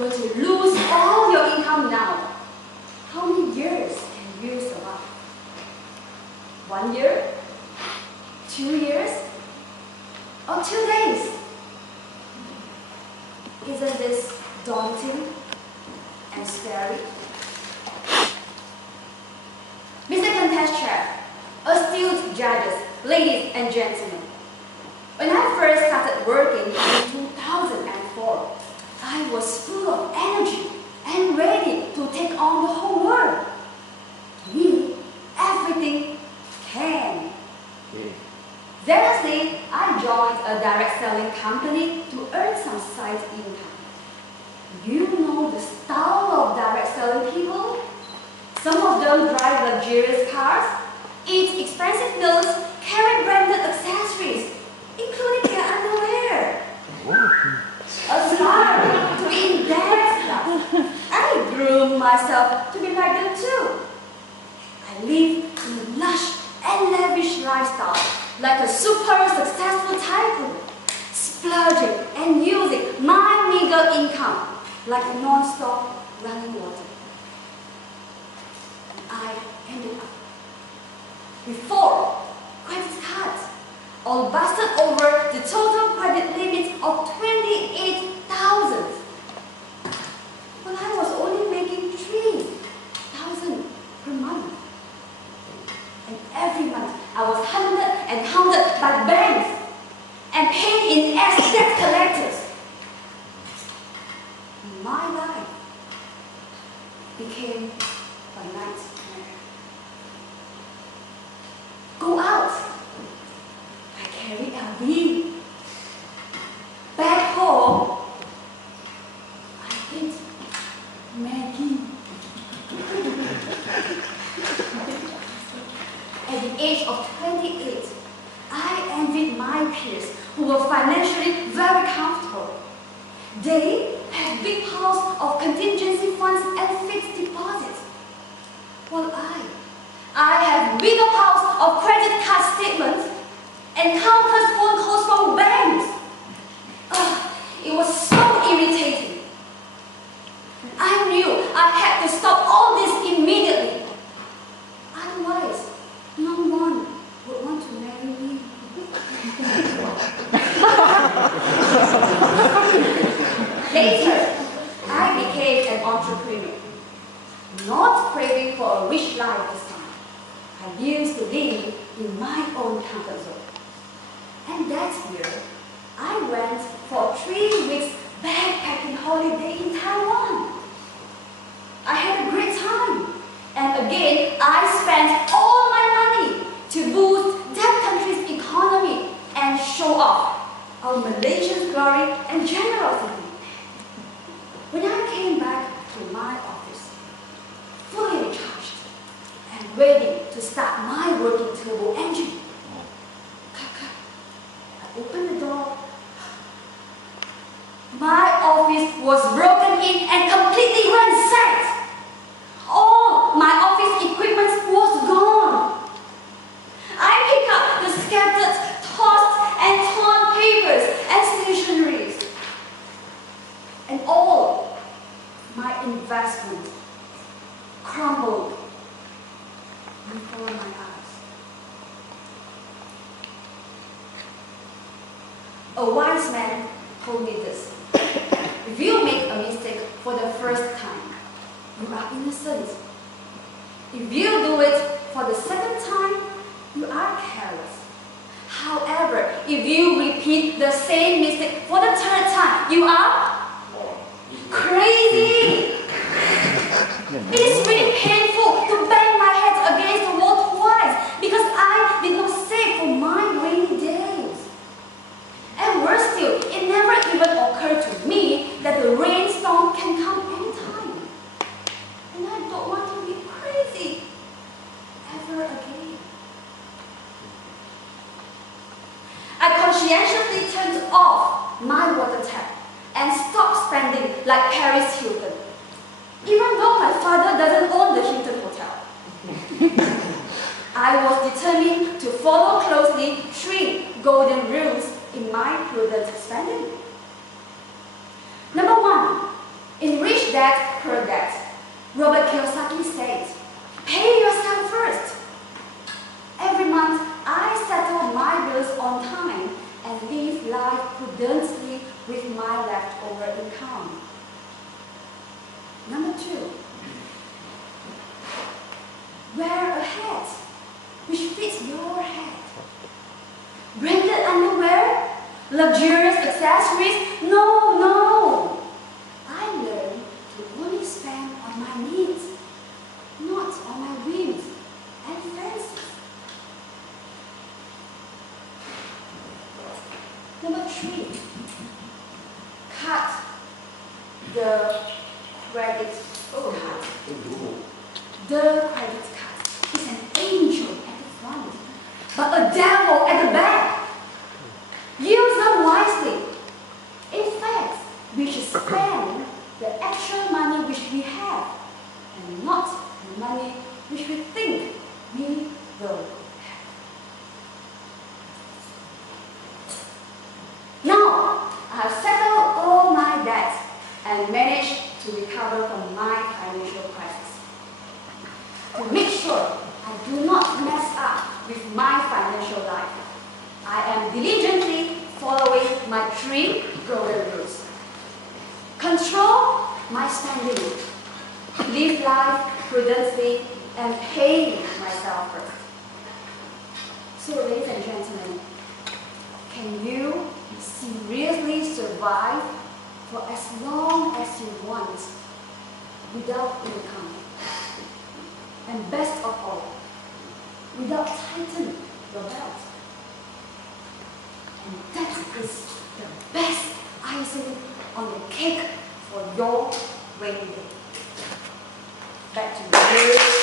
were to lose all your income now, how many years can you survive? 1 year? 2 years? Or 2 days? Isn't this daunting and scary? Mr. Contest Chair, astute judges, ladies and gentlemen, when I first started working in 2004, I was full of energy and ready to take on the whole world. To me, everything can. Zealously, I joined a direct selling company to earn some side income. You know the style of direct selling people? Some of them drive luxurious cars, eat expensive meals, carry branded accessories, including their underwear. Aspiring to be in their stuff, I groom myself to be like them too. I live in a lush and lavish lifestyle, like a super successful tycoon, splurging and using my meager income like a non-stop running water. And I ended up with 4 credit cards, all busted over the total credit limit of 28,000. But I was only making 3,000 per month. And every month I was hunted and hounded by banks and paid in as debt collectors. My life became a nightmare. Go out, I carry a wheel. Back home, I eat Maggie. At the age of 28, I envied my peers who were financially very comfortable. They have big piles of contingency funds and fixed deposits, while I have bigger piles of credit card statements and countless phone calls from banks. It was so irritating. I knew I had to stop all this immediately. Otherwise, no one would want to marry me. Later, I became an entrepreneur, not craving for a rich life this time. I used to live in my own comfort zone. And that year, I went for a 3 weeks backpacking holiday in Taiwan. I had a great time. And again, I spent all my money to boost that country's economy and show off our Malaysia's glory and generosity. When I came back to my office, fully recharged and ready to start my working turbo engine, I opened the door. My office was broken in and completely ransacked. All my office equipment was gone. I picked up the scattered, tossed, and torn papers and stationeries. And all my investment crumbled before my eyes. A wise man told me this: if you make a mistake for the first time, you are innocent. If you do it for the second time, you are careless. However, if you repeat the same mistake for the third time, you are crazy. It is really painful to bang my head against the wall twice because I did not save for my rainy days. And worse still, it never even occurred to me that the rainstorm can come anytime. And I don't want to be crazy ever again. I conscientiously turned off my water tap and stopped spending like Paris Hilton, even though my father doesn't own the Hilton Hotel. I was determined to follow closely 3 golden rules in my prudent spending. Number 1, Rich Dad, Poor Dad. Robert Kiyosaki said, pay yourself first. Every month, I settle my bills on time and live life prudently with my leftover income. Number 2, wear a hat which fits your head. Branded underwear? Luxurious accessories? No, no! I learned to only spend on my needs, not on my whims and fancies. Number 3, cut the credit card. The credit card is an angel at the front, but a devil at the back. Use them wisely. In fact, we should spend the extra money which we have, and not the money which we think we will have. Now, I have settled all my debts and managed to recover from my financial crisis. To make sure I do not mess up with my financial life, I am diligently following my 3 golden rules. Control my spending, live life prudently, and pay myself first. So, ladies and gentlemen, can you seriously survive for as long as you want without income? And best of all, without tightening your belt? And that is the best icing on the cake for your rainy day. Back to you.